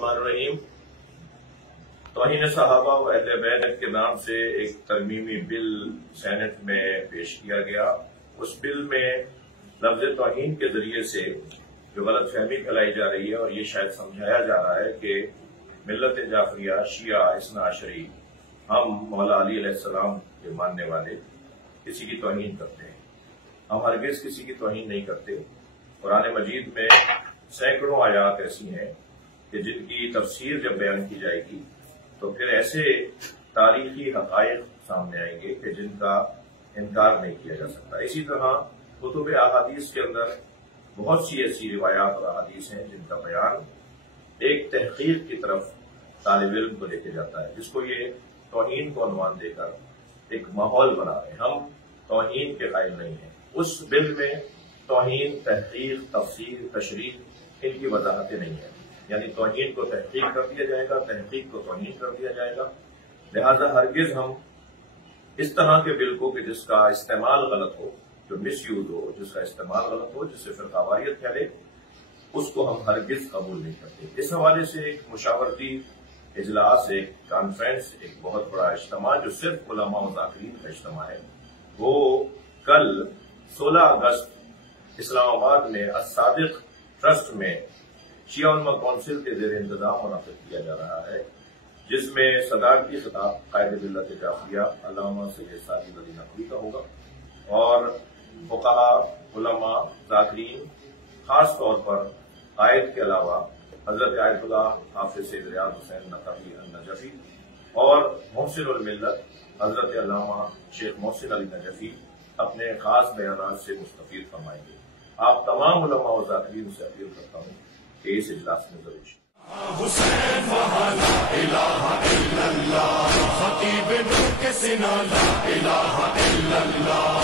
बिस्मिल्लाहिर्रहमानिर्रहीम। तौहीन सहाबा व अहले बैत के नाम से एक तरमीमी बिल सेनेट में पेश किया गया। उस बिल में लफ्ज तौहीन के जरिए से जो गलत फहमी फैलाई जा रही है और ये शायद समझाया जा रहा है कि मिल्लत जाफरिया शिया इस्ना अशरी हम मौला अली अलैहिस्सलाम के मानने वाले किसी की तौहीन करते हैं। हम हरगिज किसी की तौहीन नहीं करते। कुरान मजीद में सैकड़ों आयात ऐसी हैं कि जिनकी तफसीर जब बयान की जाएगी तो फिर ऐसे तारीखी हकायक सामने आएंगे कि जिनका इनकार नहीं किया जा सकता। इसी तरह कुतुब अहादीस के अंदर बहुत सी ऐसी रिवायात और अहादीस हैं जिनका बयान एक तहकीक की तरफ तालिब इल्म को लेके जाता है, जिसको ये तौहीन को अनुमान देकर एक माहौल बना रहे हैं। हम तौहीन के कायल नहीं हैं। उस बिल में तौहीन, तहकीक, तफसीर, तशरीह इनकी वजाहतें नहीं है। यानी तौहीन को तहकीक कर दिया जाएगा, तहकीक को तौहीन कर दिया जाएगा। लिहाजा हरगिज हम इस तरह के बिल को कि जिसका इस्तेमाल गलत हो, जो मिस यूज हो, जिसका इस्तेमाल गलत हो, जिससे फिरकावारियत फैले, उसको हम हरगिज कबूल नहीं करते। इस हवाले से एक मुशावरती इजलास, एक कॉन्फ्रेंस, एक बहुत बड़ा इज्तिमा जो सिर्फ उलमा और ज़ाकिरीन का इज्तिमा है, वो कल 16 अगस्त इस्लामाबाद में अस्सादिक ट्रस्ट में शिया उलमा काउंसिल के ज़ेर इंतजाम मुनक़िद किया जा रहा है, जिसमें सदारती खिताब कायद मिल्लत जाफरिया अल्लामा सैयद साजिद अली नकवी का होगा और फुक़हा, उलमा, ज़ाकिरीन, खास तौर पर कायद के अलावा हजरत आयतुल्लाह हाफिज सैयद रियाद हुसैन नक़वी अन-नजफ़ी और मोहसिन उल मिल्लत हजरत अल्लामा शेख मोहसिन अली नजफ़ी अपने खास बयानात से मुस्तफ़ीद फरमाएंगे। आप तमाम उलमा और ज़ाकिरीन से अपील करता हूँ कि इस इजलास में जरूर हुसैन ला इलाहा इल्लल्लाह, खतीब नूर के सिना ला इलाहा इल्लल्लाह।